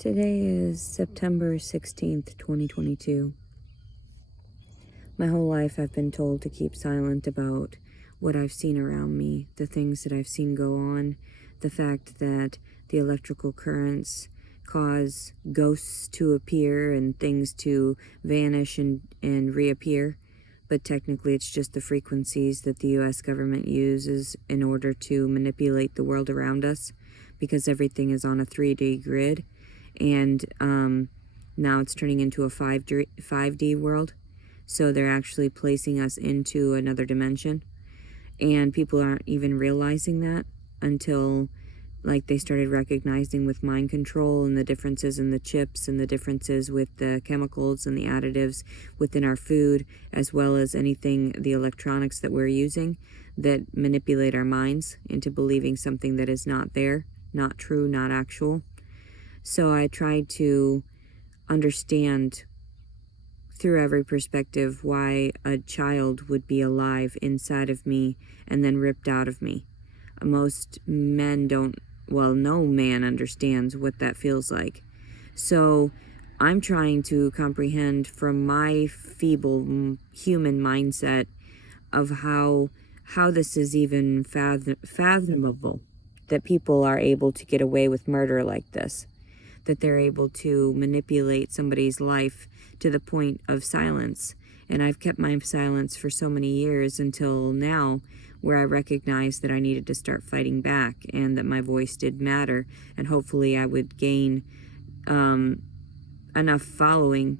Today is September 16th, 2022. My whole life I've been told to keep silent about what I've seen around me, the things that I've seen go on, the fact that the electrical currents cause ghosts to appear and things to vanish and reappear. But technically it's just the frequencies that the US government uses in order to manipulate the world around us, because everything is on a 3D grid. And now it's turning into a 5D world. So they're actually placing us into another dimension. And people aren't even realizing that until they started recognizing with mind control and the differences in the chips and the differences with the chemicals and the additives within our food, as well as anything, the electronics that we're using that manipulate our minds into believing something that is not there, not true, not actual. So I tried to understand through every perspective why a child would be alive inside of me and then ripped out of me. Most men don't, no man understands what that feels like. So I'm trying to comprehend from my feeble human mindset of how this is even fathomable, that people are able to get away with murder like this, that they're able to manipulate somebody's life to the point of silence. And I've kept my silence for so many years until now, where I recognized that I needed to start fighting back and that my voice did matter, and hopefully I would gain enough following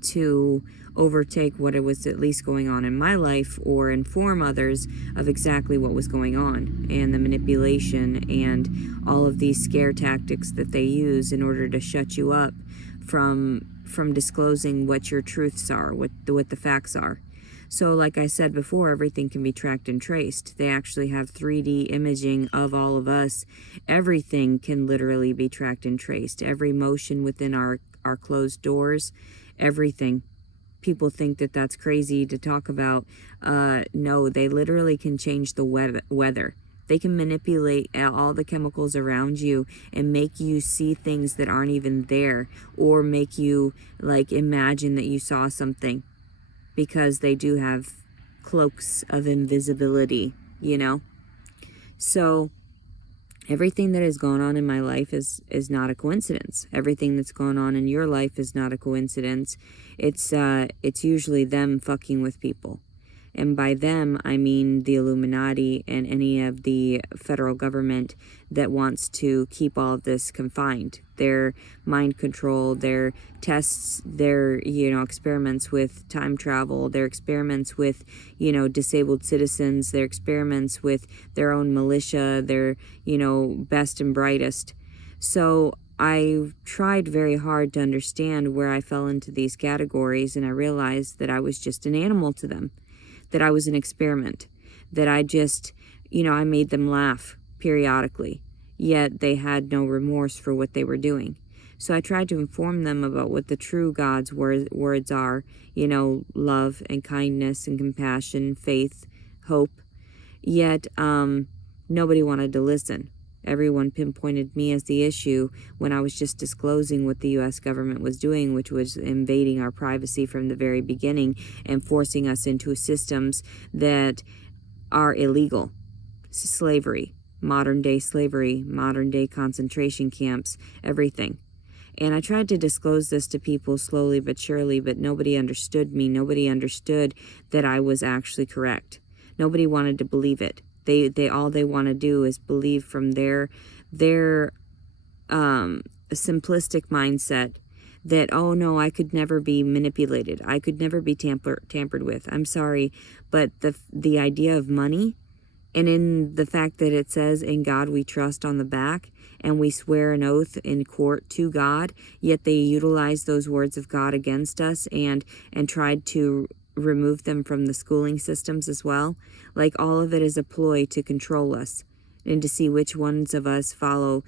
to overtake what it was at least going on in my life, or inform others of exactly what was going on and the manipulation and all of these scare tactics that they use in order to shut you up from disclosing what your truths are, what the facts are. So like I said before, everything can be tracked and traced. They actually have 3D imaging of all of us. Everything can literally be tracked and traced. Every motion within our closed doors, everything. People think that that's crazy to talk about. No, they literally can change the weather. They can manipulate all the chemicals around you and make you see things that aren't even there, or make you imagine that you saw something, because they do have cloaks of invisibility, So everything that has gone on in my life is not a coincidence. Everything that's gone on in your life is not a coincidence. It's usually them fucking with people. And by them, I mean the Illuminati and any of the federal government that wants to keep all of this confined. Their mind control, their tests, their, experiments with time travel, their experiments with, disabled citizens, their experiments with their own militia, their, best and brightest. So I tried very hard to understand where I fell into these categories, and I realized that I was just an animal to them, that I was an experiment, that I just, I made them laugh periodically, yet they had no remorse for what they were doing. So I tried to inform them about what the true God's words are, love and kindness and compassion, faith, hope. Yet nobody wanted to listen. Everyone pinpointed me as the issue when I was just disclosing what the U.S. government was doing, which was invading our privacy from the very beginning and forcing us into systems that are illegal. Slavery, modern day concentration camps, everything. And I tried to disclose this to people slowly but surely, but nobody understood me. Nobody understood that I was actually correct. Nobody wanted to believe it. They all they want to do is believe from their simplistic mindset that, oh no, I could never be manipulated. I could never be tampered with. I'm sorry, but the idea of money, and in the fact that it says in God we trust on the back, and we swear an oath in court to God, yet they utilize those words of God against us and tried to remove them from the schooling systems as well. All of it is a ploy to control us and to see which ones of us follow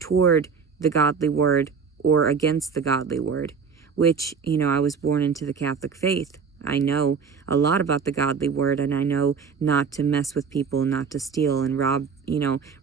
toward the godly word or against the godly word, which, I was born into the Catholic faith. I know a lot about the godly word, and I know not to mess with people, not to steal and rob,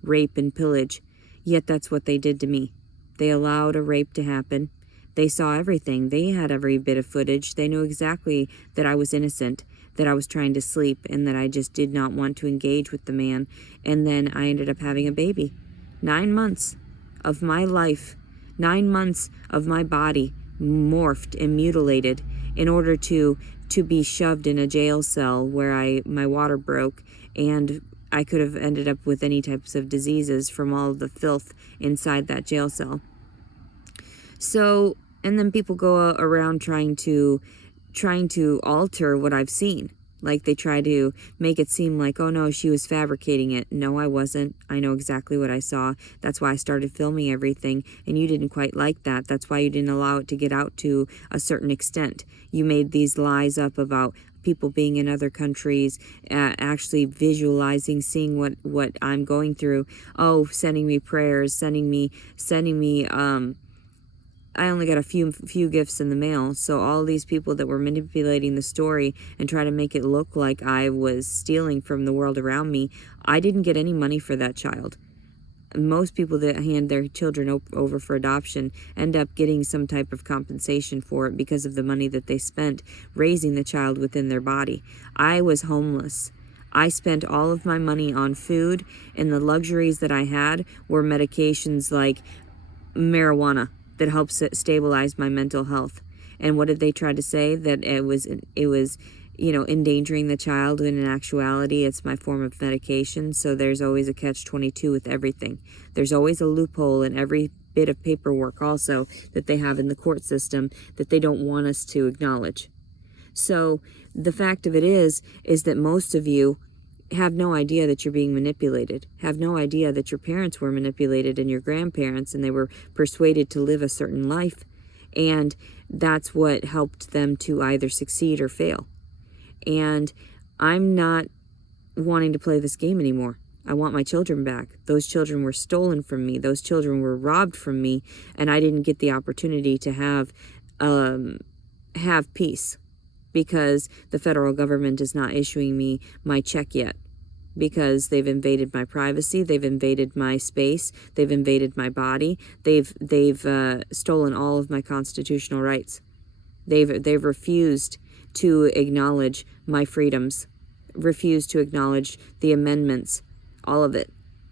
rape and pillage. Yet that's what they did to me. They allowed a rape to happen. They saw everything. They had every bit of footage. They knew exactly that I was innocent, that I was trying to sleep, and that I just did not want to engage with the man. And then I ended up having a baby. 9 months of my life, 9 months of my body morphed and mutilated in order to be shoved in a jail cell where my water broke, and I could have ended up with any types of diseases from all of the filth inside that jail cell. So, and then people go around trying to alter what I've seen. Like they try to make it seem like, oh no, she was fabricating it. No, I wasn't. I know exactly what I saw. That's why I started filming everything. And you didn't quite like that. That's why you didn't allow it to get out to a certain extent. You made these lies up about people being in other countries, actually visualizing, seeing what I'm going through. Oh, sending me prayers, sending me, I only got a few gifts in the mail. So all these people that were manipulating the story and try to make it look like I was stealing from the world around me, I didn't get any money for that child. Most people that hand their children over for adoption end up getting some type of compensation for it because of the money that they spent raising the child within their body. I was homeless. I spent all of my money on food, and the luxuries that I had were medications like marijuana that helps stabilize my mental health. And what did they try to say? That it was endangering the child, when in actuality it's my form of medication. So there's always a catch-22 with everything. There's always a loophole in every bit of paperwork also that they have in the court system that they don't want us to acknowledge. So the fact of it is that most of you have no idea that you're being manipulated, have no idea that your parents were manipulated and your grandparents, and they were persuaded to live a certain life. And that's what helped them to either succeed or fail. And I'm not wanting to play this game anymore. I want my children back. Those children were stolen from me. Those children were robbed from me, and I didn't get the opportunity to have peace because the federal government is not issuing me my check yet, because they've invaded my privacy, they've invaded my space, they've invaded my body, they've stolen all of my constitutional rights. They've refused to acknowledge my freedoms, refused to acknowledge the amendments, all of it.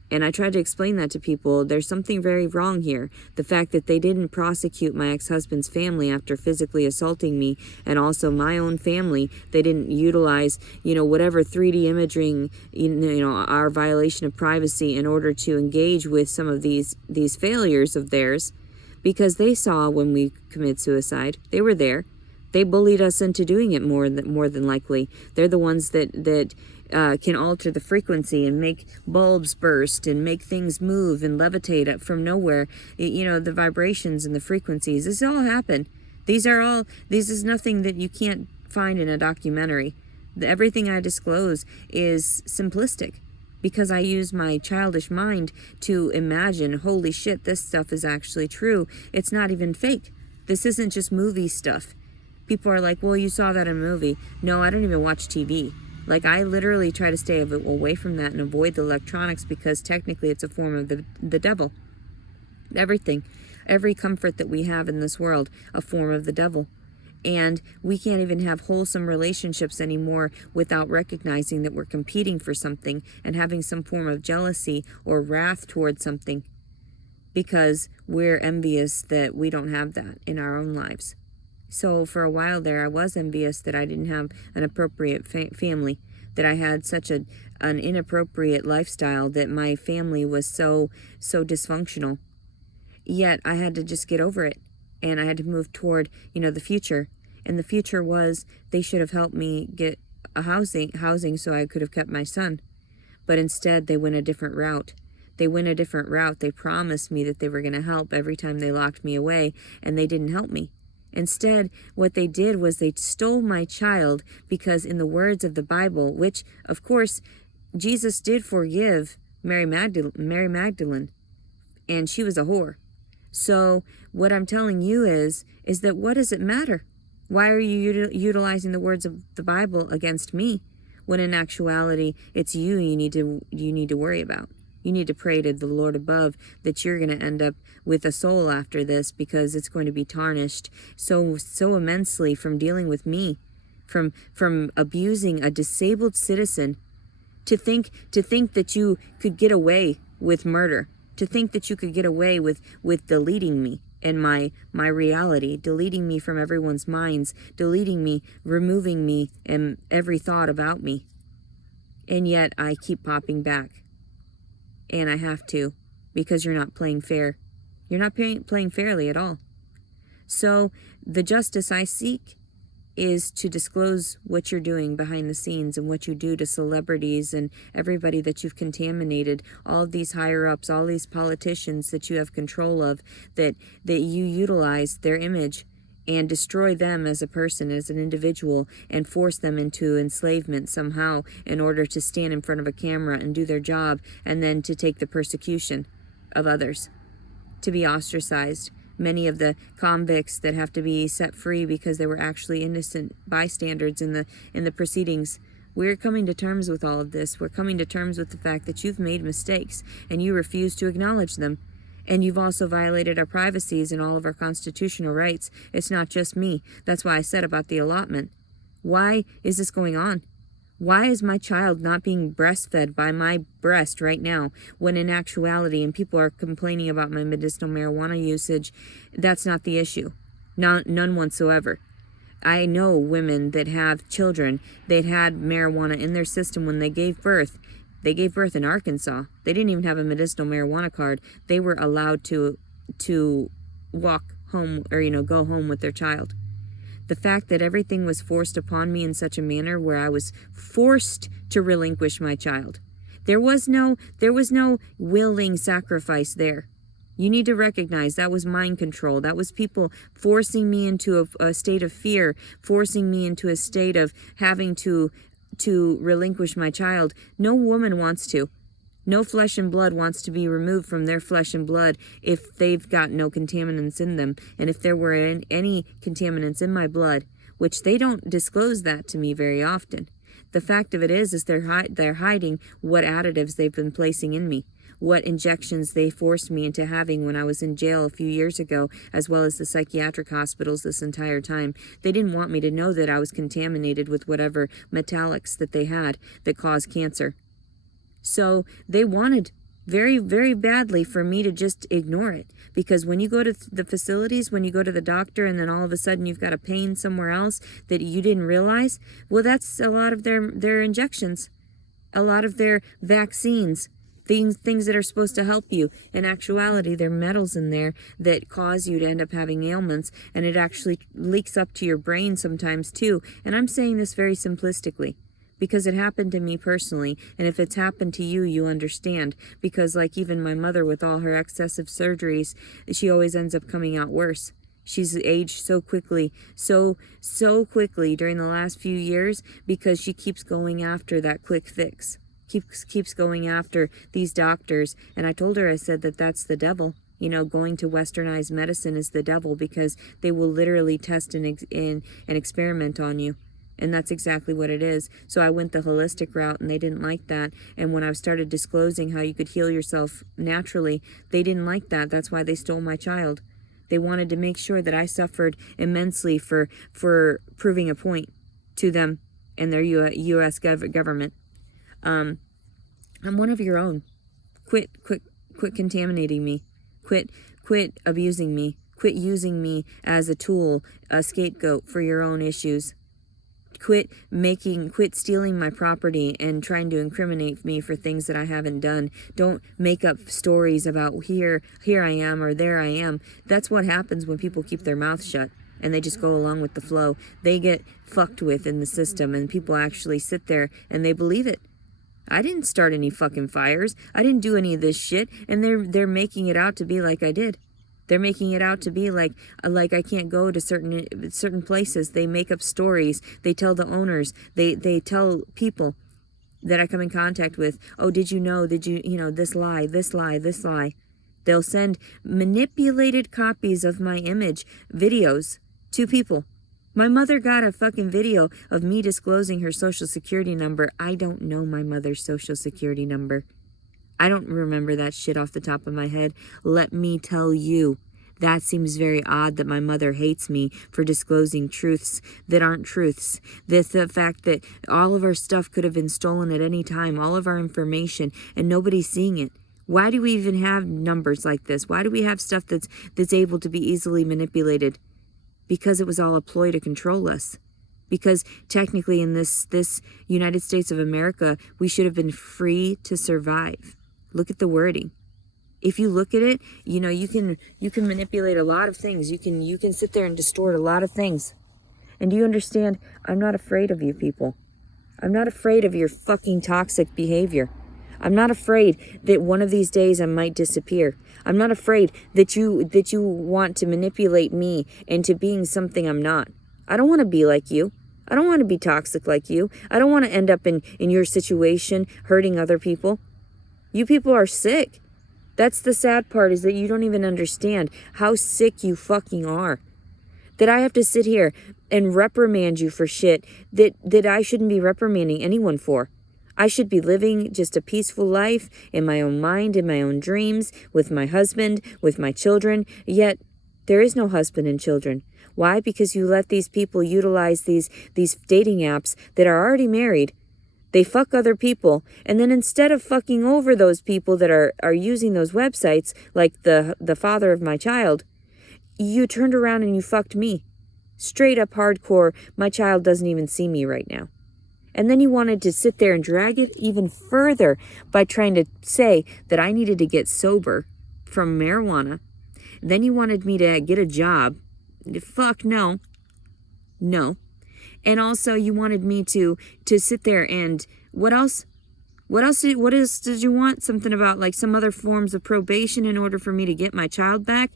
And I tried to explain that to people. There's something very wrong here. The fact that they didn't prosecute my ex-husband's family after physically assaulting me, and also my own family, they didn't utilize, whatever 3D imaging, our violation of privacy in order to engage with some of these failures of theirs, because they saw when we commit suicide. They were there. They bullied us into doing it more than likely. They're the ones that can alter the frequency and make bulbs burst and make things move and levitate up from nowhere. The vibrations and the frequencies. This all happen. This is nothing that you can't find in a documentary. Everything I disclose is simplistic because I use my childish mind to imagine, holy shit, this stuff is actually true. It's not even fake. This isn't just movie stuff. People are like, well, you saw that in a movie. No, I don't even watch TV. Like, I literally try to stay away from that and avoid the electronics because technically it's a form of the devil. Everything. Every comfort that we have in this world, a form of the devil. And we can't even have wholesome relationships anymore without recognizing that we're competing for something and having some form of jealousy or wrath towards something because we're envious that we don't have that in our own lives. So for a while there, I was envious that I didn't have an appropriate family, that I had such an inappropriate lifestyle, that my family was so dysfunctional. Yet I had to just get over it, and I had to move toward, the future. And the future was they should have helped me get a housing so I could have kept my son. But instead, they went a different route. They promised me that they were going to help every time they locked me away, and they didn't help me. Instead, what they did was they stole my child because in the words of the Bible, which, of course, Jesus did forgive Mary Magdalene, and she was a whore. So what I'm telling you is that what does it matter? Why are you utilizing the words of the Bible against me when in actuality it's you need to worry about? You need to pray to the Lord above that you're going to end up with a soul after this, because it's going to be tarnished so immensely from dealing with me, from abusing a disabled citizen. To think that you could get away with murder, to think that you could get away with deleting me and my reality, deleting me from everyone's minds, deleting me, removing me and every thought about me. And yet I keep popping back. And I have to, because you're not playing fair. You're not playing fairly at all. So the justice I seek is to disclose what you're doing behind the scenes and what you do to celebrities and everybody that you've contaminated, all of these higher ups, all these politicians that you have control of, that you utilize their image and destroy them as a person, as an individual, and force them into enslavement somehow in order to stand in front of a camera and do their job, and then to take the persecution of others, to be ostracized. Many of the convicts that have to be set free because they were actually innocent bystanders in the proceedings. We're coming to terms with all of this. We're coming to terms with the fact that you've made mistakes and you refuse to acknowledge them. And you've also violated our privacies and all of our constitutional rights. It's not just me. That's why I said about the allotment. Why is this going on? Why is my child not being breastfed by my breast right now, when in actuality, and people are complaining about my medicinal marijuana usage, that's not the issue. None whatsoever. I know women that have children that had marijuana in their system when they gave birth. They gave birth in Arkansas. They didn't even have a medicinal marijuana card. They were allowed to walk home, or go home with their child. The fact that everything was forced upon me in such a manner where I was forced to relinquish my child. There was no willing sacrifice there. You need to recognize that was mind control. That was people forcing me into a state of fear, forcing me into a state of having to relinquish my child. No woman wants to. No flesh and blood wants to be removed from their flesh and blood if they've got no contaminants in them. And if there were any contaminants in my blood, which they don't disclose that to me very often. The fact of it is they're hiding what additives they've been placing in me, what injections they forced me into having when I was in jail a few years ago, as well as the psychiatric hospitals this entire time. They didn't want me to know that I was contaminated with whatever metallics that they had that caused cancer. So they wanted very, very badly for me to just ignore it. Because when you go to the facilities, when you go to the doctor, and then all of a sudden you've got a pain somewhere else that you didn't realize, well, that's a lot of their injections, a lot of their vaccines, things that are supposed to help you. In actuality, there are metals in there that cause you to end up having ailments, and it actually leaks up to your brain sometimes too. And I'm saying this very simplistically, because it happened to me personally, and if it's happened to you, you understand. Because like even my mother with all her excessive surgeries, she always ends up coming out worse. She's aged so quickly, so quickly during the last few years, because she keeps going after that quick fix. Keeps going after these doctors. And I told her, I said that's the devil. Going to westernized medicine is the devil, because they will literally test and experiment on you. And that's exactly what it is. So I went the holistic route, and they didn't like that. And when I started disclosing how you could heal yourself naturally, they didn't like that. That's why they stole my child. They wanted to make sure that I suffered immensely for proving a point to them and their U.S. government. I'm one of your own. Quit contaminating me. Quit abusing me. Quit using me as a tool, a scapegoat for your own issues. Quit stealing my property and trying to incriminate me for things that I haven't done. Don't make up stories about here I am or there I am. That's what happens when people keep their mouth shut and they just go along with the flow. They get fucked with in the system, and people actually sit there and they believe it. I didn't start any fucking fires. I didn't do any of this shit, and they're making it out to be like I did. They're making it out to be like I can't go to certain places. They make up stories. They tell the owners. They tell people that I come in contact with, oh, did you know, this lie. They'll send manipulated copies of my image, videos, to people. My mother got a fucking video of me disclosing her social security number. I don't know my mother's social security number. I don't remember that shit off the top of my head. Let me tell you, that seems very odd that my mother hates me for disclosing truths that aren't truths. The fact that all of our stuff could have been stolen at any time, all of our information, and nobody's seeing it. Why do we even have numbers like this? Why do we have stuff that's able to be easily manipulated? Because it was all a ploy to control us. Because technically in this United States of America, we should have been free to survive. Look at the wording. If you look at it, you know, you can manipulate a lot of things. You can sit there and distort a lot of things. And do you understand? I'm not afraid of you people. I'm not afraid of your fucking toxic behavior. I'm not afraid that one of these days I might disappear. I'm not afraid that you want to manipulate me into being something I'm not. I don't want to be like you. I don't want to be toxic like you. I don't want to end up in your situation hurting other people. You people are sick. That's the sad part, is that you don't even understand how sick you fucking are. That I have to sit here and reprimand you for shit that I shouldn't be reprimanding anyone for. I should be living just a peaceful life in my own mind, in my own dreams, with my husband, with my children. Yet there is no husband and children. Why? Because you let these people utilize these dating apps that are already married. They fuck other people, and then instead of fucking over those people that are using those websites, like the father of my child, you turned around and you fucked me. Straight up hardcore, my child doesn't even see me right now. And then you wanted to sit there and drag it even further by trying to say that I needed to get sober from marijuana. Then you wanted me to get a job. Fuck no. No. And also you wanted me to sit there and what else? What else did you want? Something about like some other forms of probation in order for me to get my child back?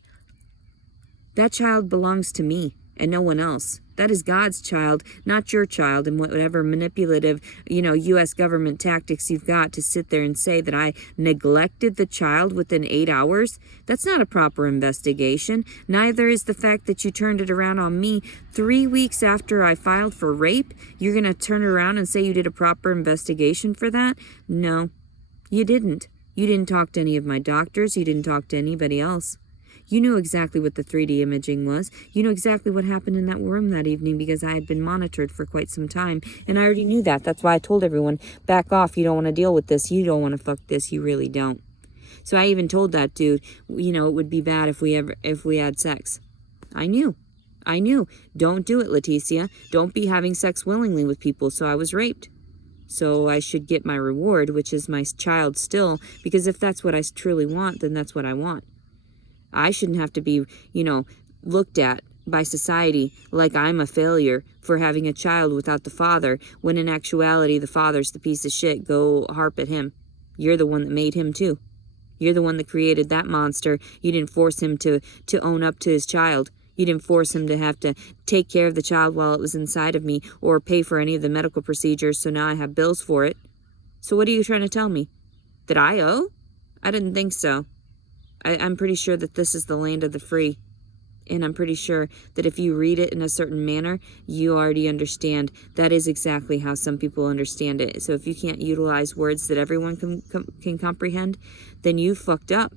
That child belongs to me and no one else. That is God's child, not your child, and whatever manipulative, U.S. government tactics you've got to sit there and say that I neglected the child within 8 hours. That's not a proper investigation. Neither is the fact that you turned it around on me 3 weeks after I filed for rape. You're going to turn around and say you did a proper investigation for that? No, you didn't. You didn't talk to any of my doctors. You didn't talk to anybody else. You knew exactly what the 3D imaging was. You knew exactly what happened in that room that evening because I had been monitored for quite some time. And I already knew that. That's why I told everyone, back off. You don't want to deal with this. You don't want to fuck this. You really don't. So I even told that dude, it would be bad if we had sex. I knew. Don't do it, Leticia. Don't be having sex willingly with people. So I was raped. So I should get my reward, which is my child still. Because if that's what I truly want, then that's what I want. I shouldn't have to be, looked at by society like I'm a failure for having a child without the father, when in actuality the father's the piece of shit. Go harp at him. You're the one that made him too. You're the one that created that monster. You didn't force him to own up to his child. You didn't force him to have to take care of the child while it was inside of me or pay for any of the medical procedures, so now I have bills for it. So what are you trying to tell me? That I owe? I didn't think so. I'm pretty sure that this is the land of the free. And I'm pretty sure that if you read it in a certain manner, you already understand. That is exactly how some people understand it. So if you can't utilize words that everyone can comprehend, then you fucked up.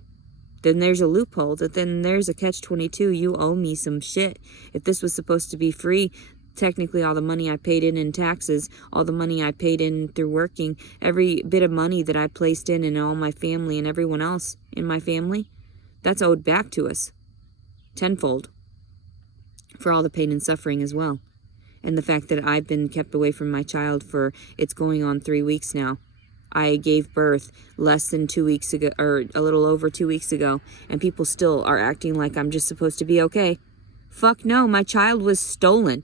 Then there's a loophole. Then there's a catch-22. You owe me some shit. If this was supposed to be free, technically all the money I paid in taxes, all the money I paid in through working, every bit of money that I placed in and all my family and everyone else in my family, that's owed back to us tenfold for all the pain and suffering as well. And the fact that I've been kept away from my child for, it's going on 3 weeks now. I gave birth less than 2 weeks ago, or a little over 2 weeks ago, and people still are acting like I'm just supposed to be okay. Fuck no, my child was stolen.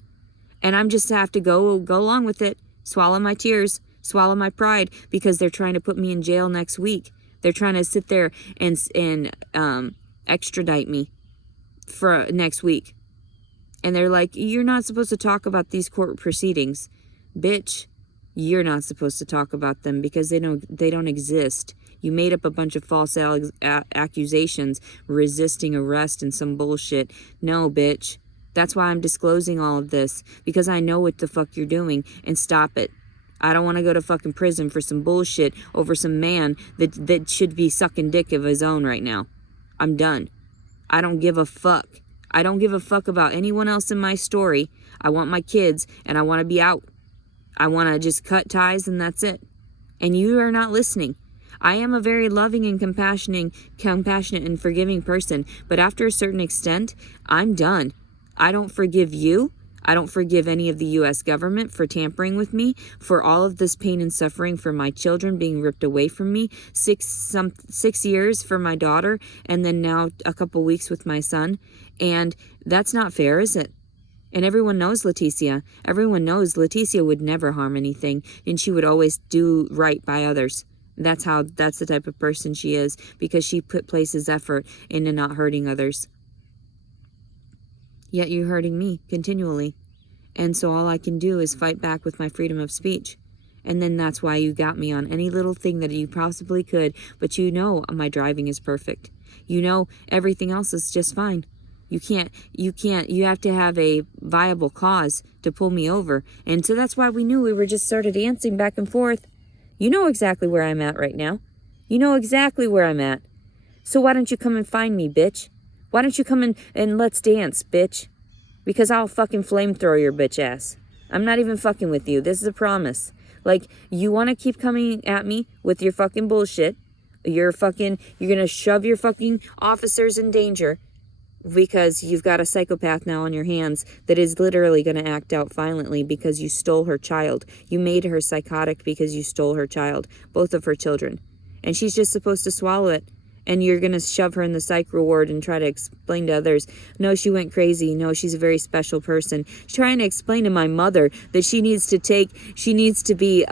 And I'm just have to go along with it, swallow my tears, swallow my pride, because they're trying to put me in jail next week. They're trying to sit there and extradite me for next week. And they're like, you're not supposed to talk about these court proceedings. Bitch, you're not supposed to talk about them because they don't exist. You made up a bunch of false accusations, resisting arrest and some bullshit. No, bitch. That's why I'm disclosing all of this, because I know what the fuck you're doing, and stop it. I don't want to go to fucking prison for some bullshit over some man that should be sucking dick of his own right now. I'm done. I don't give a fuck. I don't give a fuck about anyone else in my story. I want my kids, and I want to be out. I want to just cut ties, and that's it. And you are not listening. I am a very loving and compassionate and forgiving person, but after a certain extent, I'm done. I don't forgive you. I don't forgive any of the U.S. government for tampering with me, for all of this pain and suffering for my children being ripped away from me, 6 years for my daughter, and then now a couple weeks with my son. And that's not fair, is it? And everyone knows Leticia. Everyone knows Leticia would never harm anything, and she would always do right by others. That's the type of person she is, because she places effort into not hurting others. Yet you're hurting me continually. And so all I can do is fight back with my freedom of speech. And then that's why you got me on any little thing that you possibly could. But you know my driving is perfect. You know everything else is just fine. You have to have a viable cause to pull me over. And so that's why we knew we were just sort of dancing back and forth. You know exactly where I'm at right now. You know exactly where I'm at. So why don't you come and find me, bitch? Why don't you come in and let's dance, bitch? Because I'll fucking flamethrower your bitch ass. I'm not even fucking with you. This is a promise. Like, you want to keep coming at me with your fucking bullshit. You're going to shove your fucking officers in danger because you've got a psychopath now on your hands that is literally going to act out violently because you stole her child. You made her psychotic because you stole her child, both of her children. And she's just supposed to swallow it. And you're going to shove her in the psych ward and try to explain to others, no, she went crazy. No, she's a very special person. She's trying to explain to my mother that she needs to be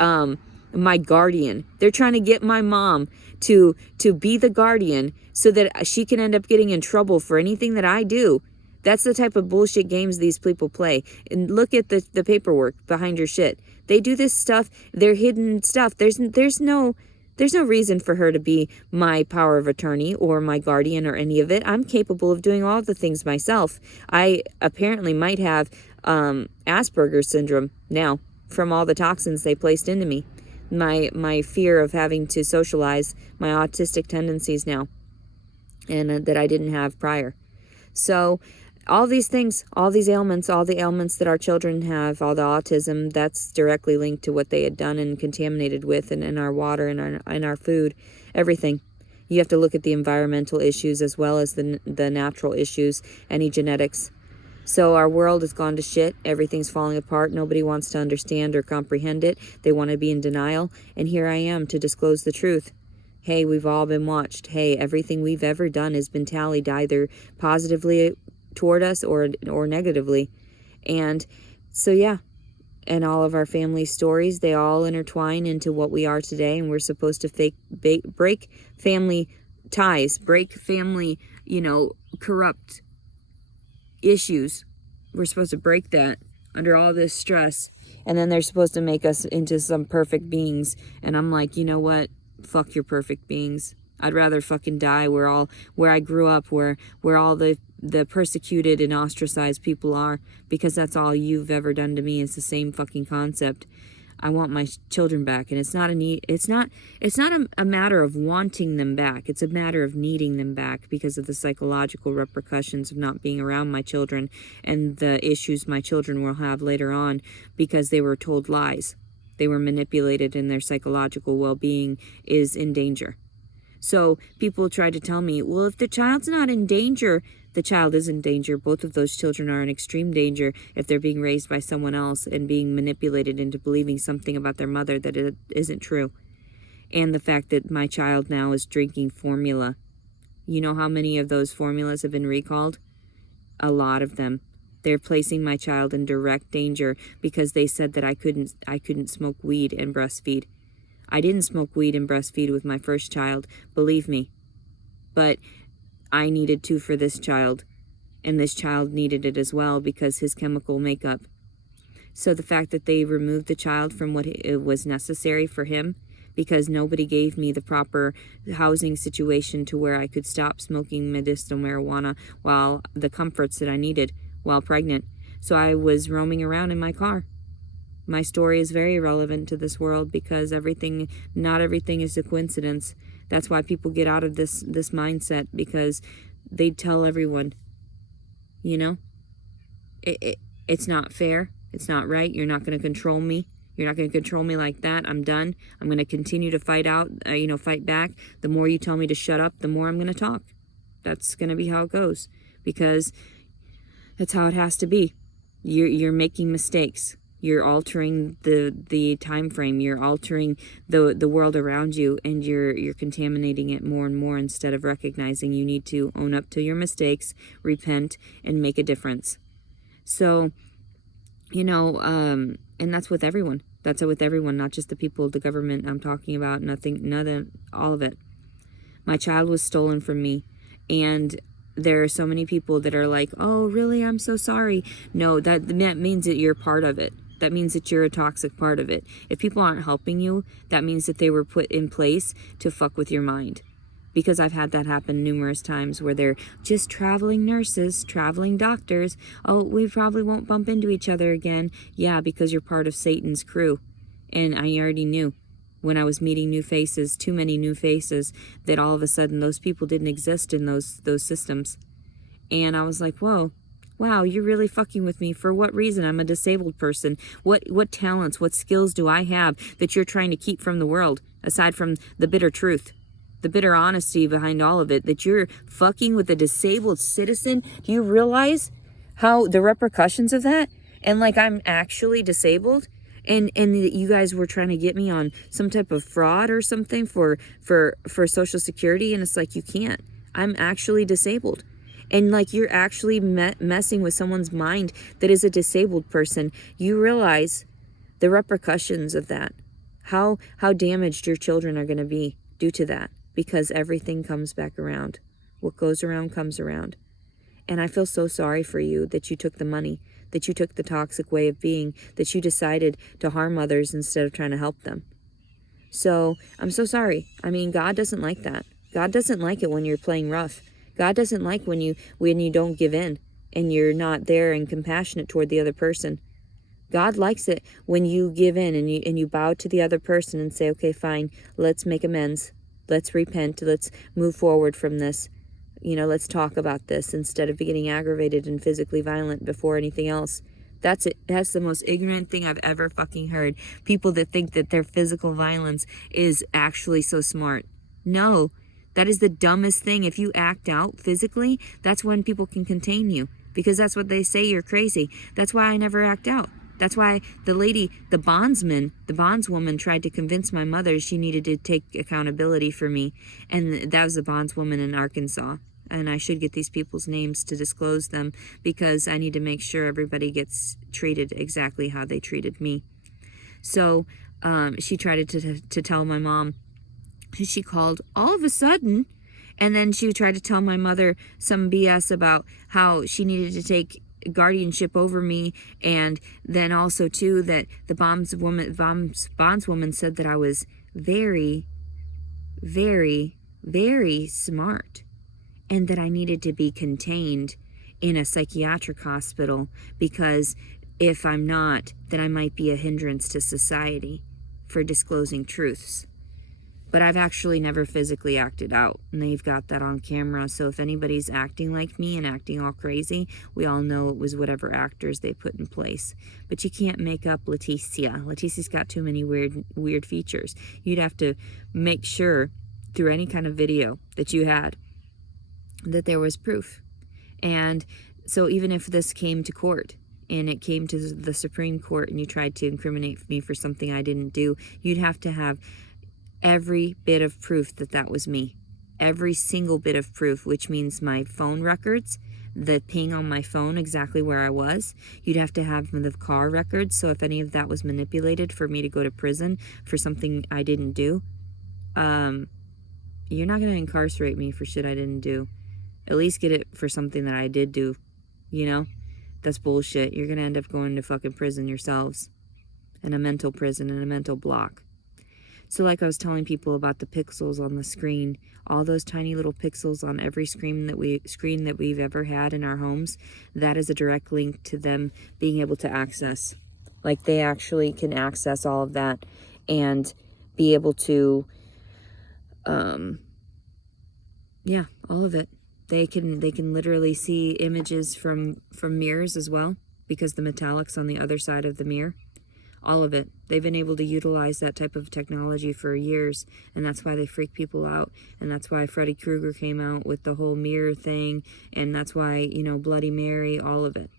my guardian. They're trying to get my mom to be the guardian so that she can end up getting in trouble for anything that I do. That's the type of bullshit games these people play. And look at the paperwork behind your shit. They do this stuff. They're hidden stuff. There's no reason for her to be my power of attorney or my guardian or any of it. I'm capable of doing all the things myself. I apparently might have Asperger's syndrome now from all the toxins they placed into me. My fear of having to socialize, my autistic tendencies now, and that I didn't have prior. So all these things, all these ailments, all the ailments that our children have, all the autism, that's directly linked to what they had done and contaminated with in our water and our food, everything. You have to look at the environmental issues as well as the natural issues, any genetics. So our world has gone to shit. Everything's falling apart. Nobody wants to understand or comprehend it. They want to be in denial. And here I am to disclose the truth. Hey, we've all been watched. Hey, everything we've ever done has been tallied either positively toward us or negatively. And so yeah, and all of our family stories, they all intertwine into what we are today, and we're supposed to break family ties, break family, corrupt issues. We're supposed to break that under all this stress, and then they're supposed to make us into some perfect beings. And I'm like, you know what, fuck your perfect beings. I'd rather fucking die where I grew up, where all the persecuted and ostracized people are, because that's all you've ever done to me. It's the same fucking concept. I want my children back, and it's not a matter of wanting them back. It's a matter of needing them back because of the psychological repercussions of not being around my children and the issues my children will have later on because they were told lies. They were manipulated, and their psychological well-being is in danger. So people try to tell me, well, if the child's not in danger, the child is in danger. Both of those children are in extreme danger if they're being raised by someone else and being manipulated into believing something about their mother that it isn't true. And the fact that my child now is drinking formula. You know how many of those formulas have been recalled? A lot of them. They're placing my child in direct danger because they said that I couldn't smoke weed and breastfeed. I didn't smoke weed and breastfeed with my first child, believe me. But I needed to for this child, and this child needed it as well because his chemical makeup. So the fact that they removed the child from what it was necessary for him, because nobody gave me the proper housing situation to where I could stop smoking medicinal marijuana while the comforts that I needed while pregnant. So I was roaming around in my car. My story is very relevant to this world because not everything is a coincidence. That's why people get out of this mindset, because they tell everyone, you know, it's not fair. It's not right. You're not going to control me. You're not going to control me like that. I'm done. I'm going to continue to fight back. The more you tell me to shut up, the more I'm going to talk. That's going to be how it goes, because that's how it has to be. You're making mistakes. You're altering the time frame. You're altering the world around you, and you're contaminating it more and more, instead of recognizing you need to own up to your mistakes, repent, and make a difference. So, and that's with everyone. That's with everyone, not just the people, the government I'm talking about. All of it. My child was stolen from me, and there are so many people that are like, oh, really? I'm so sorry. No, that means that you're part of it. That means that you're a toxic part of it. If people aren't helping you, that means that they were put in place to fuck with your mind. Because I've had that happen numerous times, where they're just traveling nurses, traveling doctors. Oh, we probably won't bump into each other again. Yeah, because you're part of Satan's crew. And I already knew when I was meeting new faces, too many new faces, that all of a sudden those people didn't exist in those systems. And I was like, whoa, wow, you're really fucking with me. For what reason? I'm a disabled person. What talents, what skills do I have that you're trying to keep from the world, aside from the bitter truth, the bitter honesty behind all of it, that you're fucking with a disabled citizen? Do you realize how the repercussions of that? And like, I'm actually disabled, and you guys were trying to get me on some type of fraud or something for Social Security, and it's like, you can't. I'm actually disabled. And like, you're actually messing with someone's mind that is a disabled person. You realize the repercussions of that, how damaged your children are going to be due to that, because everything comes back around. What goes around comes around. And I feel so sorry for you that you took the money, that you took the toxic way of being, that you decided to harm others instead of trying to help them. So I'm so sorry. I mean, God doesn't like that. God doesn't like it when you're playing rough. God doesn't like when you don't give in and you're not there and compassionate toward the other person. God likes it when you give in and you bow to the other person and say, okay, fine, let's make amends. Let's repent. Let's move forward from this. Let's talk about this, instead of getting aggravated and physically violent before anything else. That's it. That's the most ignorant thing I've ever fucking heard. People that think that their physical violence is actually so smart. No, that is the dumbest thing. If you act out physically, that's when people can contain you, because that's what they say, you're crazy. That's why I never act out. That's why the bondswoman tried to convince my mother she needed to take accountability for me. And that was the bondswoman in Arkansas. And I should get these people's names to disclose them, because I need to make sure everybody gets treated exactly how they treated me. So she tried to tell my mom. She called all of a sudden, and then she tried to tell my mother some BS about how she needed to take guardianship over me, and then also too that the bondswoman said that I was very, very, very smart, and that I needed to be contained in a psychiatric hospital, because if I'm not, then I might be a hindrance to society for disclosing truths. But I've actually never physically acted out, and they've got that on camera. So if anybody's acting like me and acting all crazy, we all know it was whatever actors they put in place. But you can't make up Leticia. Leticia's got too many weird features. You'd have to make sure through any kind of video that you had that there was proof. And so even if this came to court, and it came to the Supreme Court, and you tried to incriminate me for something I didn't do, you'd have to have every bit of proof that was me. Every single bit of proof, which means my phone records, the ping on my phone, exactly where I was. You'd have to have the car records, so if any of that was manipulated for me to go to prison for something I didn't do, you're not going to incarcerate me for shit I didn't do. At least get it for something that I did do. That's bullshit. You're going to end up going to fucking prison yourselves. And a mental prison and a mental block. So like I was telling people about the pixels on the screen, all those tiny little pixels on every screen that we've ever had in our homes, that is a direct link to them being able to access. Like, they actually can access all of that and be able to, yeah, all of it. They can literally see images from mirrors as well, because the metallic's on the other side of the mirror. All of it. They've been able to utilize that type of technology for years, and that's why they freak people out, and that's why Freddy Krueger came out with the whole mirror thing, and that's why, you know, Bloody Mary, all of it.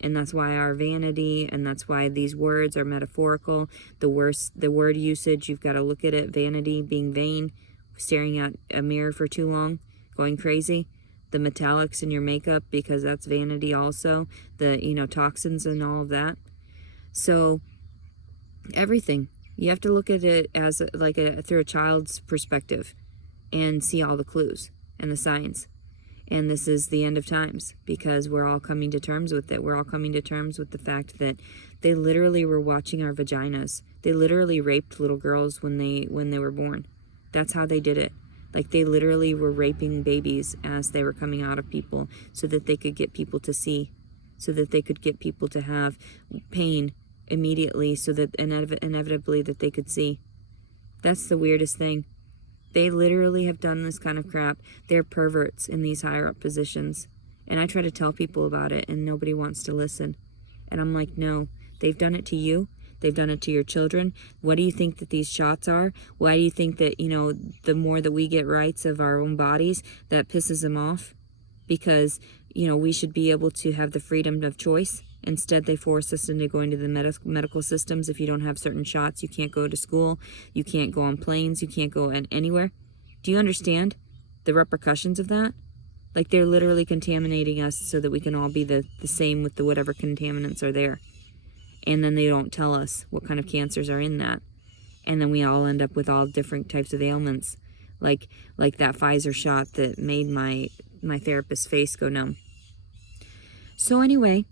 And that's why our vanity, and that's why these words are metaphorical. The word usage, you've got to look at it. Vanity, being vain, staring at a mirror for too long, going crazy. The metallics in your makeup, because that's vanity also. The, you know, toxins and all of that. So everything, you have to look at it as through a child's perspective and see all the clues and the signs. And this is the end of times, because we're all coming to terms with it. We're all coming to terms with the fact that they literally were watching our vaginas. They literally raped little girls when they were born. That's how they did it. Like, they literally were raping babies as they were coming out of people, so that they could get people to see, so that they could get people to have pain immediately, so that inevitably that they could see. That's the weirdest thing. They literally have done this kind of crap. They're perverts in these higher up positions. And I try to tell people about it, and nobody wants to listen. And I'm like, no, they've done it to you. They've done it to your children. What do you think that these shots are? Why do you think that, you know, the more that we get rights of our own bodies, that pisses them off? Because, you know, we should be able to have the freedom of choice. Instead, they force us into going to the medical systems. If you don't have certain shots, you can't go to school. You can't go on planes. You can't go anywhere. Do you understand the repercussions of that? Like, they're literally contaminating us so that we can all be the same with the whatever contaminants are there. And then they don't tell us what kind of cancers are in that. And then we all end up with all different types of ailments. Like that Pfizer shot that made my therapist's face go numb. So anyway,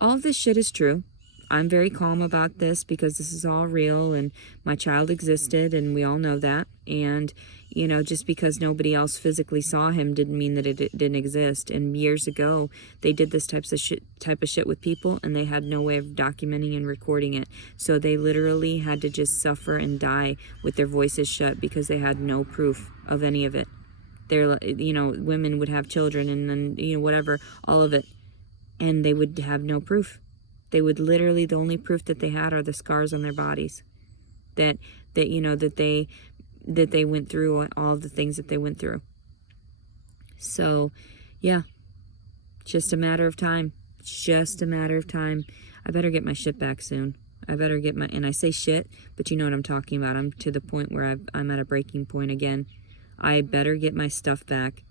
all of this shit is true. I'm very calm about this because this is all real, and my child existed, and we all know that. And, you know, just because nobody else physically saw him didn't mean that it didn't exist. And years ago, they did this type of shit with people, and they had no way of documenting and recording it. So they literally had to just suffer and die with their voices shut because they had no proof of any of it. They're, you know, women would have children, and then, you know, whatever, all of it. And they would have no proof. They would literally, the only proof that they had are the scars on their bodies. That you know, that they went through all of the things that they went through. So, yeah. Just a matter of time. Just a matter of time. I better get my shit back soon. I better get my, and I say shit, but you know what I'm talking about. I'm to the point where I'm at a breaking point again. I better get my stuff back.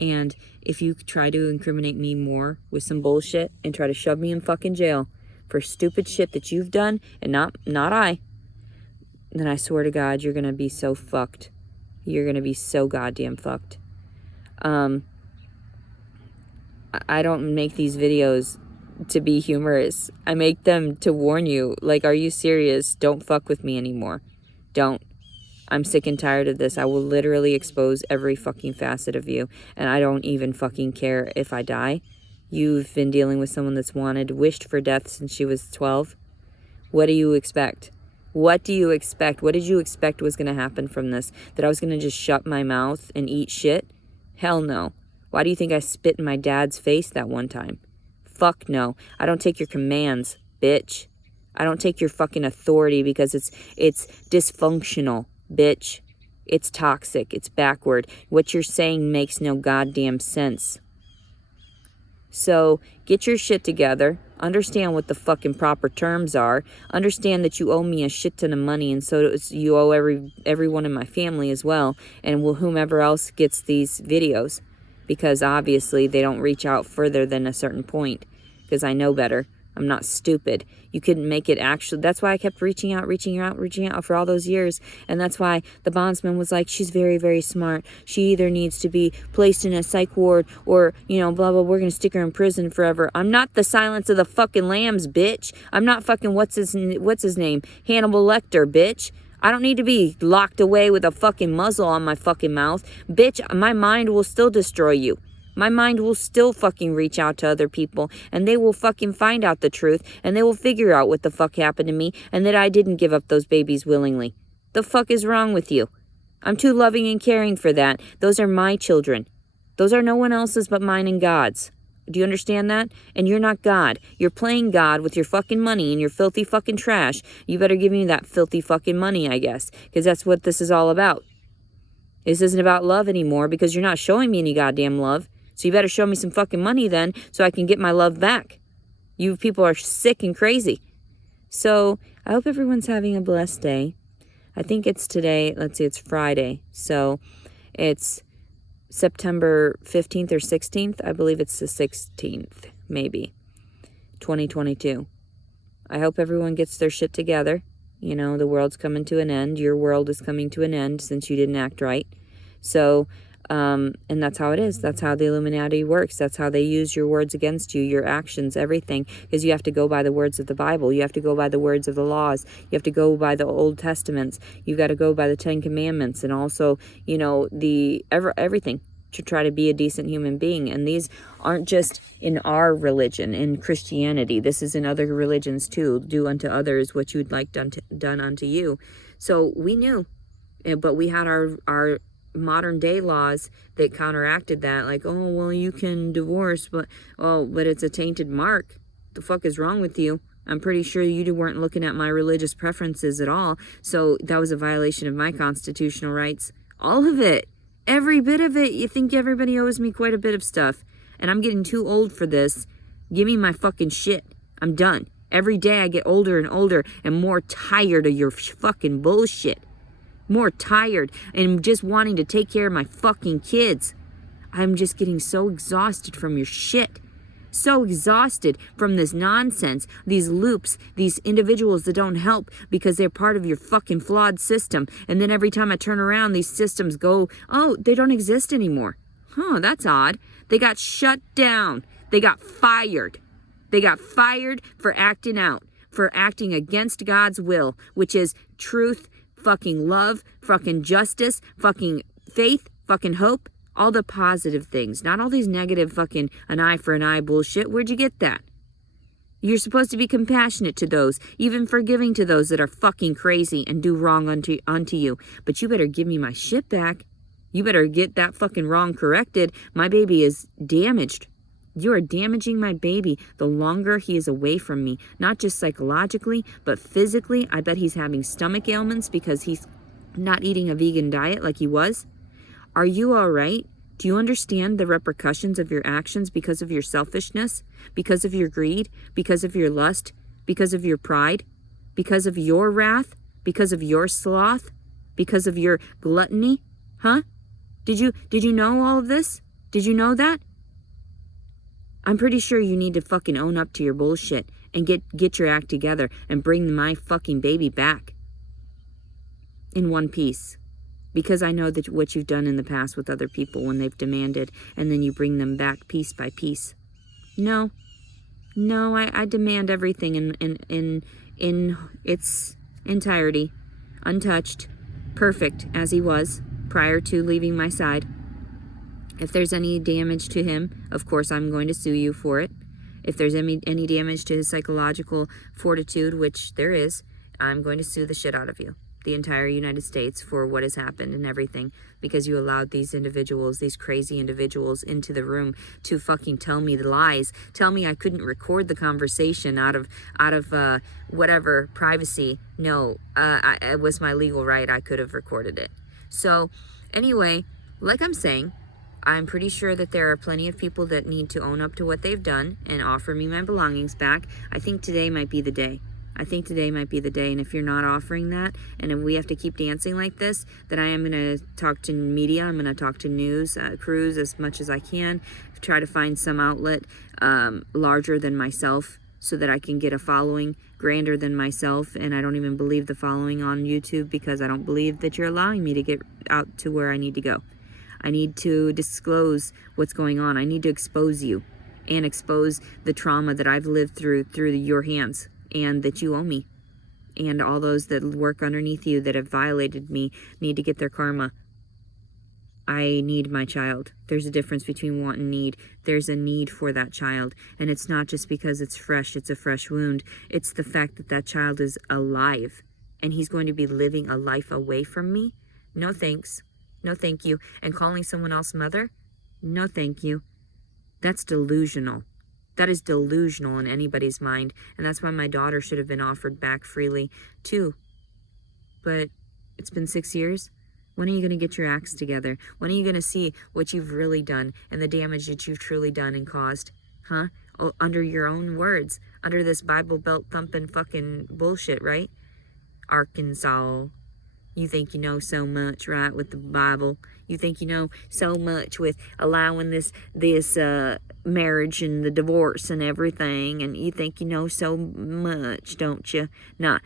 And if you try to incriminate me more with some bullshit and try to shove me in fucking jail for stupid shit that you've done and not I, then I swear to God, you're going to be so fucked. You're going to be so goddamn fucked. I don't make these videos to be humorous. I make them to warn you. Like, are you serious? Don't fuck with me anymore. Don't. I'm sick and tired of this. I will literally expose every fucking facet of you. And I don't even fucking care if I die. You've been dealing with someone that's wished for death since she was 12. What do you expect? What do you expect? What did you expect was going to happen from this? That I was going to just shut my mouth and eat shit? Hell no. Why do you think I spit in my dad's face that one time? Fuck no. I don't take your commands, bitch. I don't take your fucking authority because it's dysfunctional. Bitch, it's toxic, it's backward. What you're saying makes no goddamn sense. So, get your shit together. Understand what the fucking proper terms are. Understand that you owe me a shit ton of money, and so you owe everyone in my family as well, and whomever else gets these videos. Because obviously they don't reach out further than a certain point. Because I know better. I'm not stupid. You couldn't make it actually. That's why I kept reaching out for all those years. And that's why the bondsman was like, she's very, very smart. She either needs to be placed in a psych ward or, you know, blah, blah, we're going to stick her in prison forever. I'm not the Silence of the fucking Lambs, bitch. I'm not fucking, what's his name? Hannibal Lecter, bitch. I don't need to be locked away with a fucking muzzle on my fucking mouth. Bitch, my mind will still destroy you. My mind will still fucking reach out to other people, and they will fucking find out the truth, and they will figure out what the fuck happened to me, and that I didn't give up those babies willingly. The fuck is wrong with you? I'm too loving and caring for that. Those are my children. Those are no one else's but mine and God's. Do you understand that? And you're not God. You're playing God with your fucking money and your filthy fucking trash. You better give me that filthy fucking money, I guess, because that's what this is all about. This isn't about love anymore because you're not showing me any goddamn love. So you better show me some fucking money then so I can get my love back. You people are sick and crazy. So I hope everyone's having a blessed day. I think it's today. Let's see, it's Friday. So it's September 15th or 16th. I believe it's the 16th, maybe, 2022. I hope everyone gets their shit together. You know, the world's coming to an end. Your world is coming to an end since you didn't act right. So, and that's how it is. That's how the Illuminati works. That's how they use your words against you, your actions, everything. Because you have to go by the words of the Bible. You have to go by the words of the laws. You have to go by the Old Testaments. You've got to go by the Ten Commandments. And also, you know, everything to try to be a decent human being. And these aren't just in our religion, in Christianity. This is in other religions too. Do unto others what you'd like done unto you. So we knew, but we had our modern day laws that counteracted that. Like, oh, well, you can divorce, but it's a tainted mark. The fuck is wrong with you? I'm pretty sure you weren't looking at my religious preferences at all. So that was a violation of my constitutional rights. All of it. Every bit of it. You think everybody owes me quite a bit of stuff. And I'm getting too old for this. Give me my fucking shit. I'm done. Every day I get older and older and more tired of your fucking bullshit. More tired and just wanting to take care of my fucking kids. I'm just getting so exhausted from your shit. So exhausted from this nonsense, these loops, these individuals that don't help because they're part of your fucking flawed system. And then every time I turn around, these systems go, oh, they don't exist anymore. Huh, that's odd. They got shut down. They got fired. They got fired for acting out, for acting against God's will, which is truth, fucking love, fucking justice, fucking faith, fucking hope. All the positive things, not all these negative fucking an eye for an eye bullshit. Where'd you get that? You're supposed to be compassionate to those, even forgiving to those that are fucking crazy and do wrong unto you. But you better give me my shit back. You better get that fucking wrong corrected. My baby is damaged. You are damaging my baby the longer he is away from me. Not just psychologically, but physically. I bet he's having stomach ailments because he's not eating a vegan diet like he was. Are you all right? Do you understand the repercussions of your actions because of your selfishness, because of your greed, because of your lust, because of your pride, because of your wrath, because of your sloth, because of your gluttony? Huh? Did you know all of this? Did you know that? I'm pretty sure you need to fucking own up to your bullshit and get your act together and bring my fucking baby back in one piece. Because I know that what you've done in the past with other people when they've demanded, and then you bring them back piece by piece. No, I demand everything in its entirety, untouched, perfect as he was prior to leaving my side. If there's any damage to him, of course I'm going to sue you for it. If there's any damage to his psychological fortitude, which there is, I'm going to sue the shit out of you. The entire United States for what has happened and everything, because you allowed these individuals, these crazy individuals into the room to fucking tell me the lies, tell me I couldn't record the conversation out of whatever privacy. No, it was my legal right. I could have recorded it. So anyway, like I'm saying, I'm pretty sure that there are plenty of people that need to own up to what they've done and offer me my belongings back. I think today might be the day. And if you're not offering that, and if we have to keep dancing like this, then I am going to talk to media. I'm going to talk to news crews as much as I can. Try to find some outlet larger than myself so that I can get a following grander than myself. And I don't even believe the following on YouTube because I don't believe that you're allowing me to get out to where I need to go. I need to disclose what's going on. I need to expose you and expose the trauma that I've lived through your hands. And that you owe me. And all those that work underneath you that have violated me need to get their karma. I need my child. There's a difference between want and need. There's a need for that child. And it's not just because it's fresh, it's a fresh wound. It's the fact that that child is alive and he's going to be living a life away from me. No thanks. No thank you. And calling someone else mother? No thank you. That's delusional. That is delusional in anybody's mind. And that's why my daughter should have been offered back freely too. But it's been 6 years. When are you going to get your acts together? When are you going to see what you've really done and the damage that you've truly done and caused? Huh? Oh, under your own words. Under this Bible belt thumping fucking bullshit, right? Arkansas. You think you know so much, right, with the Bible. You think you know so much with allowing this marriage and the divorce and everything, and you think you know so much, don't you? Not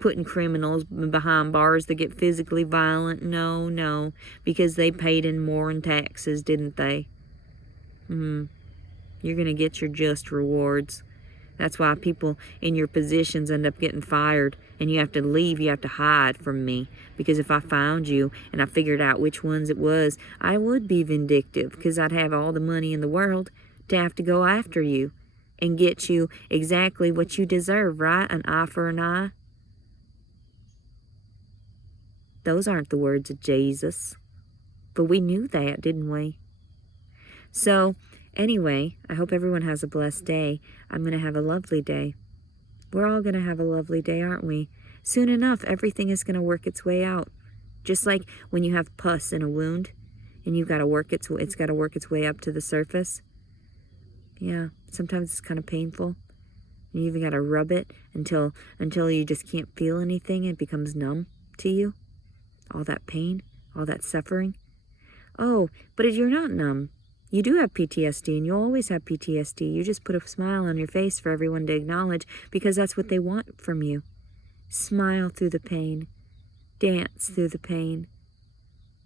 putting criminals behind bars that get physically violent. No, because they paid in more in taxes, didn't they? You're gonna get your just rewards. That's why people in your positions end up getting fired, and you have to leave, you have to hide from me. Because if I found you and I figured out which ones it was, I would be vindictive, because I'd have all the money in the world to have to go after you and get you exactly what you deserve, right? An eye for an eye. Those aren't the words of Jesus. But we knew that, didn't we? So, anyway, I hope everyone has a blessed day. I'm going to have a lovely day. We're all going to have a lovely day, aren't we? Soon enough, everything is going to work its way out. Just like when you have pus in a wound and you've got to work it's got to work its way up to the surface. Yeah, sometimes it's kind of painful. And you even got to rub it until you just can't feel anything. It becomes numb to you. All that pain, all that suffering. Oh, but if you're not numb, you do have PTSD, and you'll always have PTSD. You just put a smile on your face for everyone to acknowledge, because that's what they want from you. Smile through the pain. Dance through the pain.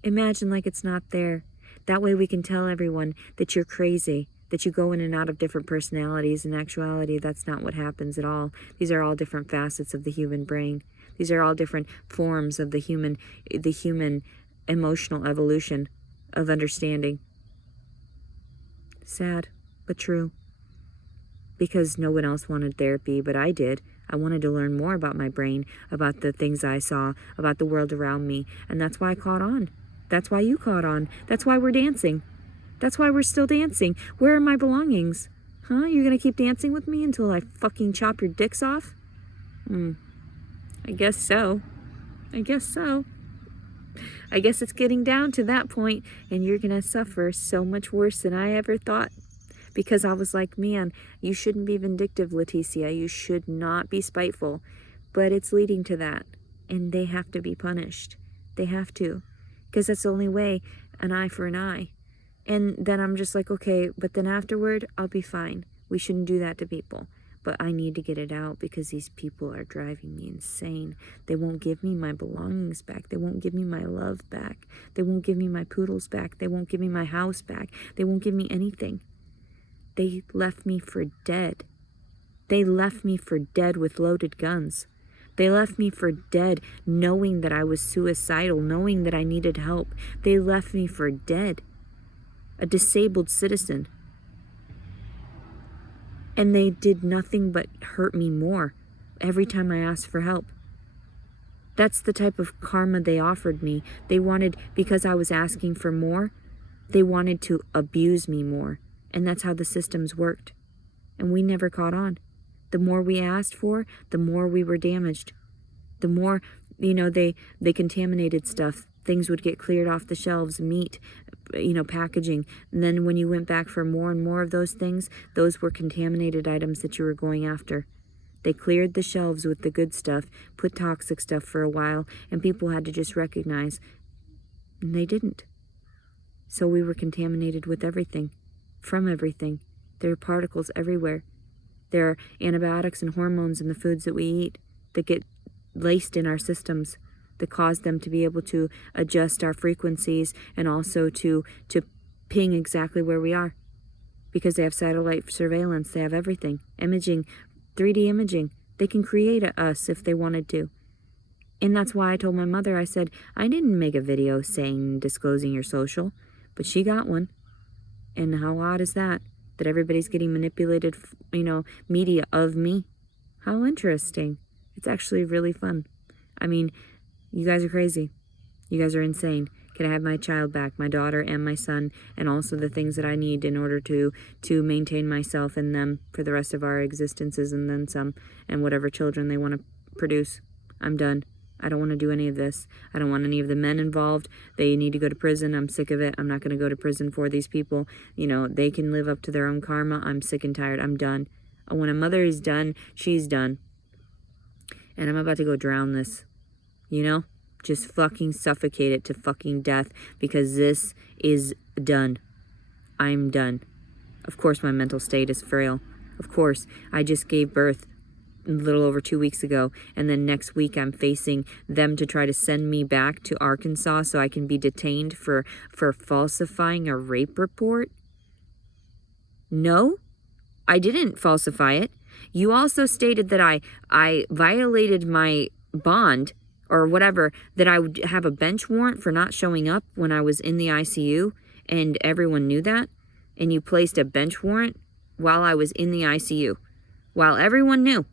Imagine like it's not there. That way we can tell everyone that you're crazy, that you go in and out of different personalities. In actuality, that's not what happens at all. These are all different facets of the human brain. These are all different forms of the human emotional evolution of understanding. Sad, but true. Because no one else wanted therapy, but I did. I wanted to learn more about my brain, about the things I saw, about the world around me. And that's why I caught on. That's why you caught on. That's why we're dancing. That's why we're still dancing. Where are my belongings? Huh? You're gonna keep dancing with me until I fucking chop your dicks off? I guess so. I guess so. I guess it's getting down to that point, and you're going to suffer so much worse than I ever thought. Because I was like, man, you shouldn't be vindictive, Leticia. You should not be spiteful. But it's leading to that, and they have to be punished. They have to. Because that's the only way, an eye for an eye. And then I'm just like, okay, but then afterward, I'll be fine. We shouldn't do that to people. But I need to get it out because these people are driving me insane. They won't give me my belongings back. They won't give me my love back. They won't give me my poodles back. They won't give me my house back. They won't give me anything. They left me for dead. They left me for dead with loaded guns. They left me for dead knowing that I was suicidal, knowing that I needed help. They left me for dead. A disabled citizen. And they did nothing but hurt me more every time I asked for help. That's the type of karma they offered me. They wanted, because I was asking for more, they wanted to abuse me more. And that's how the systems worked. And we never caught on. The more we asked for, the more we were damaged. The more, they contaminated stuff. Things would get cleared off the shelves, meat, packaging. And then when you went back for more and more of those things, those were contaminated items that you were going after. They cleared the shelves with the good stuff, put toxic stuff for a while, and people had to just recognize. And they didn't. So we were contaminated with everything, from everything. There are particles everywhere. There are antibiotics and hormones in the foods that we eat that get laced in our systems, that cause them to be able to adjust our frequencies and also to ping exactly where we are. Because they have satellite surveillance, they have everything. Imaging, 3D imaging. They can create us if they wanted to. And that's why I told my mother, I said, I didn't make a video disclosing your social, but she got one. And how odd is that? That everybody's getting manipulated, media of me. How interesting. It's actually really fun. I mean, you guys are crazy. You guys are insane. Can I have my child back, my daughter and my son, and also the things that I need in order to maintain myself and them for the rest of our existences and then some, and whatever children they want to produce. I'm done. I don't want to do any of this. I don't want any of the men involved. They need to go to prison. I'm sick of it. I'm not going to go to prison for these people. They can live up to their own karma. I'm sick and tired. I'm done. When a mother is done, she's done. And I'm about to go drown this. Just fucking suffocate it to fucking death because this is done. I'm done. Of course my mental state is frail. Of course, I just gave birth a little over 2 weeks ago, and then next week I'm facing them to try to send me back to Arkansas so I can be detained for falsifying a rape report. No, I didn't falsify it. You also stated that I violated my bond or whatever, that I would have a bench warrant for not showing up when I was in the ICU, and everyone knew that, and you placed a bench warrant while I was in the ICU, while everyone knew.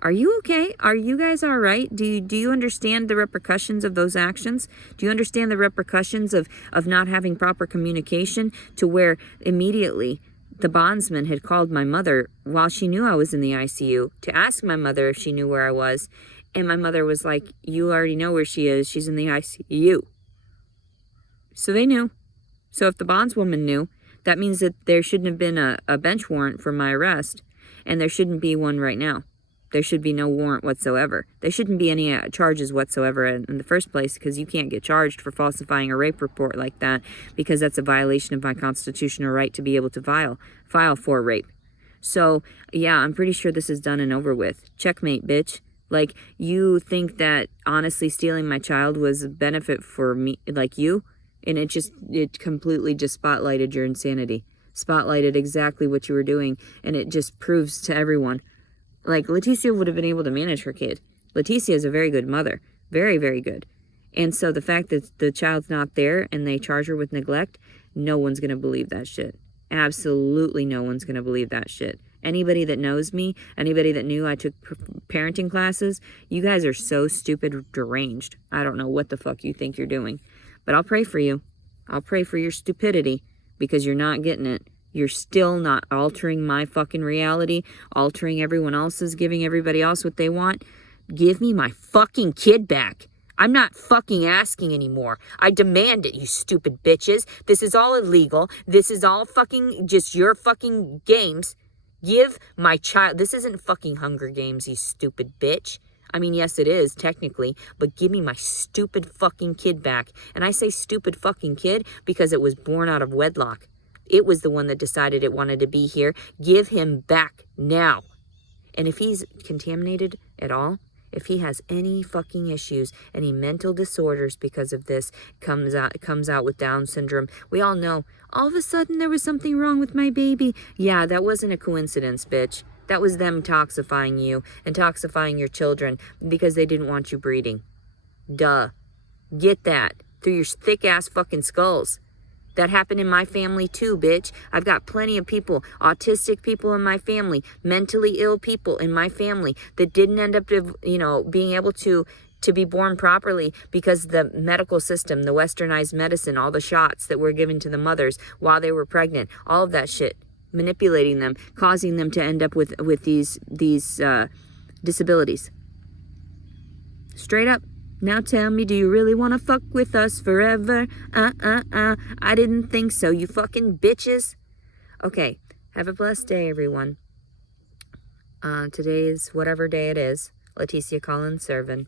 Are you okay? Are you guys all right? Do you understand the repercussions of those actions? Do you understand the repercussions of not having proper communication, to where immediately the bondsman had called my mother while she knew I was in the ICU to ask my mother if she knew where I was. And my mother was like, you already know where she is. She's in the ICU. So they knew. So if the bondswoman knew, that means that there shouldn't have been a bench warrant for my arrest. And there shouldn't be one right now. There should be no warrant whatsoever. There shouldn't be any charges whatsoever in the first place, because you can't get charged for falsifying a rape report like that, because that's a violation of my constitutional right to be able to file for rape. So, yeah, I'm pretty sure this is done and over with. Checkmate, bitch. Like, you think that honestly stealing my child was a benefit for me, like you, and it completely just spotlighted your insanity. Spotlighted exactly what you were doing, and it just proves to everyone. Like, Leticia would have been able to manage her kid. Leticia is a very good mother. Very, very good. And so the fact that the child's not there and they charge her with neglect, no one's going to believe that shit. Absolutely no one's going to believe that shit. Anybody that knows me, anybody that knew I took parenting classes, you guys are so stupid, deranged. I don't know what the fuck you think you're doing. But I'll pray for you. I'll pray for your stupidity, because you're not getting it. You're still not altering my fucking reality, altering everyone else's, giving everybody else what they want. Give me my fucking kid back. I'm not fucking asking anymore. I demand it, you stupid bitches. This is all illegal. This is all fucking just your fucking games. Give my child... This isn't fucking Hunger Games, you stupid bitch. I mean, yes, it is, technically, but give me my stupid fucking kid back. And I say stupid fucking kid because it was born out of wedlock. It was the one that decided it wanted to be here. Give him back now. And if he's contaminated at all, if he has any fucking issues, any mental disorders because of this, comes out with Down syndrome, we all know, all of a sudden there was something wrong with my baby. Yeah, that wasn't a coincidence, bitch. That was them toxifying you and toxifying your children because they didn't want you breeding. Duh. Get that through your thick-ass fucking skulls. That happened in my family too, bitch. I've got plenty of people, autistic people in my family, mentally ill people in my family that didn't end up, being able to be born properly because the medical system, the westernized medicine, all the shots that were given to the mothers while they were pregnant, all of that shit, manipulating them, causing them to end up with these disabilities. Straight up. Now tell me, do you really want to fuck with us forever? I didn't think so, you fucking bitches. Okay, have a blessed day, everyone. Today is whatever day it is. Leticia Collins Servin.